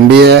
MBA